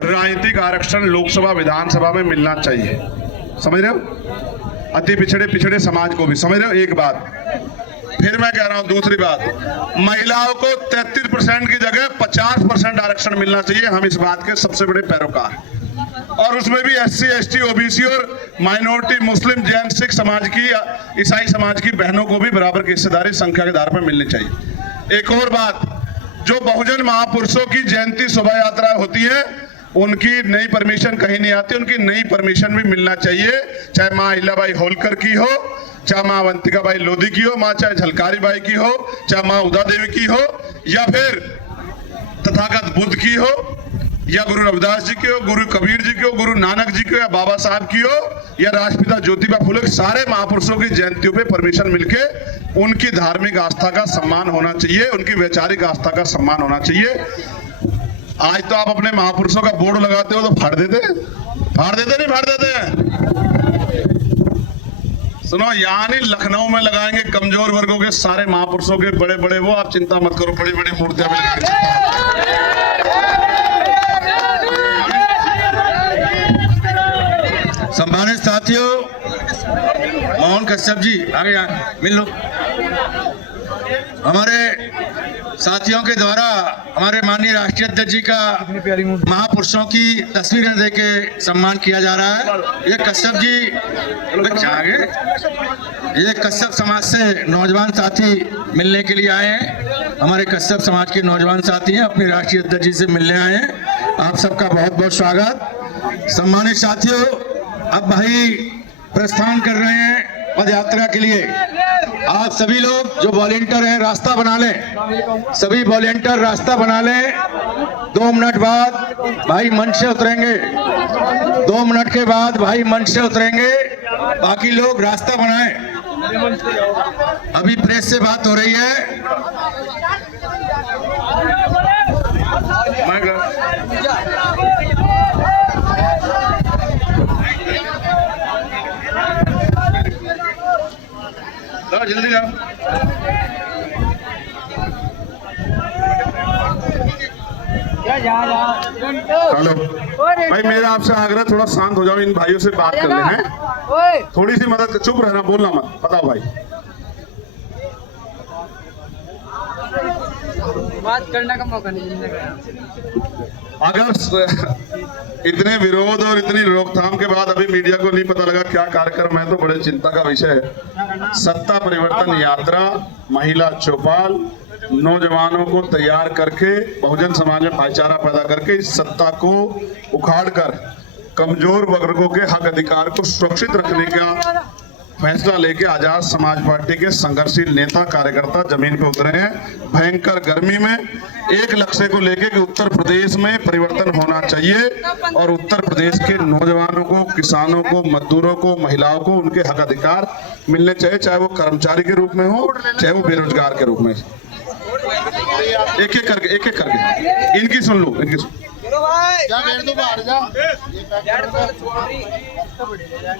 राजनीतिक आरक्षण लोकसभा विधानसभा में मिलना चाहिए, समझ रहे हो। अति पिछड़े समाज को भी, समझ रहे हो। एक बात फिर मैं कह रहा हूं, दूसरी बात, महिलाओं को 33% की जगह 50% आरक्षण मिलना चाहिए। हम इस बात के सबसे बड़े पैरोकार, और उसमें भी SC ST OBC और माइनॉरिटी मुस्लिम जैन सिख समाज की, ईसाई समाज की बहनों को भी बराबर की हिस्सेदारी संख्या के आधार पर मिलनी चाहिए। एक और बात, जो बहुजन महापुरुषों की जयंती शोभा यात्रा होती है उनकी नई परमिशन कहीं नहीं आती, उनकी नई परमिशन भी मिलना चाहिए। चाहे माँ अहिल्याबाई होलकर की हो, चाहे माँ अवंतिका बाई लोधी की हो, माँ चाहे झलकारी बाई की हो, चाहे माँ उदा देवी की हो, या फिर तथागत बुद्ध की हो, या गुरु रविदास जी की हो, गुरु कबीर जी की हो, गुरु नानक जी की हो, या बाबा साहब की हो, या राष्ट्रपिता ज्योतिबा फुले, सारे महापुरुषों की जयंतियों पे परमिशन मिलके उनकी धार्मिक आस्था का सम्मान होना चाहिए, उनकी वैचारिक आस्था का सम्मान होना चाहिए। आज तो आप अपने महापुरुषों का बोर्ड लगाते हो तो फाड़ देते नहीं फाड़ देते। सुनो, यहाँ नहीं लखनऊ में लगाएंगे कमजोर वर्गों के सारे महापुरुषों के बड़े बड़े, वो आप चिंता मत करो, बड़ी बड़ी मूर्तियां मिलेंगी। सम्मानित साथियों, मोहन कश्यप जी आगे मिल लो। हमारे साथियों के द्वारा हमारे माननीय राष्ट्रीय अध्यक्ष जी का महापुरुषों की तस्वीरें देके सम्मान किया जा रहा है। ये कश्यप जी आगे, ये कश्यप समाज से नौजवान साथी मिलने के लिए आए हैं। हमारे कश्यप समाज के नौजवान साथी हैं, अपने राष्ट्रीय अध्यक्ष जी से मिलने आए हैं। आप सबका बहुत बहुत स्वागत। सम्मानित साथियों, अब भाई प्रस्थान कर रहे हैं पद यात्रा के लिए। आप सभी लोग जो वॉलेंटियर हैं रास्ता बना लें, सभी वॉलेंटियर रास्ता बना लें। 2 मिनट बाद भाई मंच से उतरेंगे, 2 मिनट के बाद भाई मंच से उतरेंगे। बाकी लोग रास्ता बनाएं। अभी प्रेस से बात हो रही है। जल्दी जाओ। हेलो भाई, मेरा आपसे आग्रह, थोड़ा शांत हो जाओ, इन भाइयों से बात कर लेना है। थोड़ी सी मदद, चुप रहना, बोलना मत। बताओ भाई, बात करने का मौका नहीं मिलेगा। अगर इतने विरोध और इतनी रोकथाम के बाद अभी मीडिया को नहीं पता लगा क्या कार्यक्रम है, तो बड़े चिंता का विषय है। सत्ता परिवर्तन यात्रा, महिला चौपाल, नौजवानों को तैयार करके बहुजन समाज में भाईचारा पैदा करके इस सत्ता को उखाड़कर कमजोर वर्गों के हक अधिकार को सुरक्षित रखने का फैसला लेके आजाद समाज पार्टी के संघर्षशील नेता कार्यकर्ता जमीन पे उतरे हैं। भयंकर गर्मी में एक लक्ष्य को लेके कि उत्तर प्रदेश में परिवर्तन होना चाहिए और उत्तर प्रदेश के नौजवानों को, किसानों को, मजदूरों को, महिलाओं को उनके हक अधिकार मिलने चाहिए, चाहे वो कर्मचारी के रूप में हो, चाहे वो बेरोजगार के रूप में। एक एक करके इनकी सुन लो, इनकी सुन।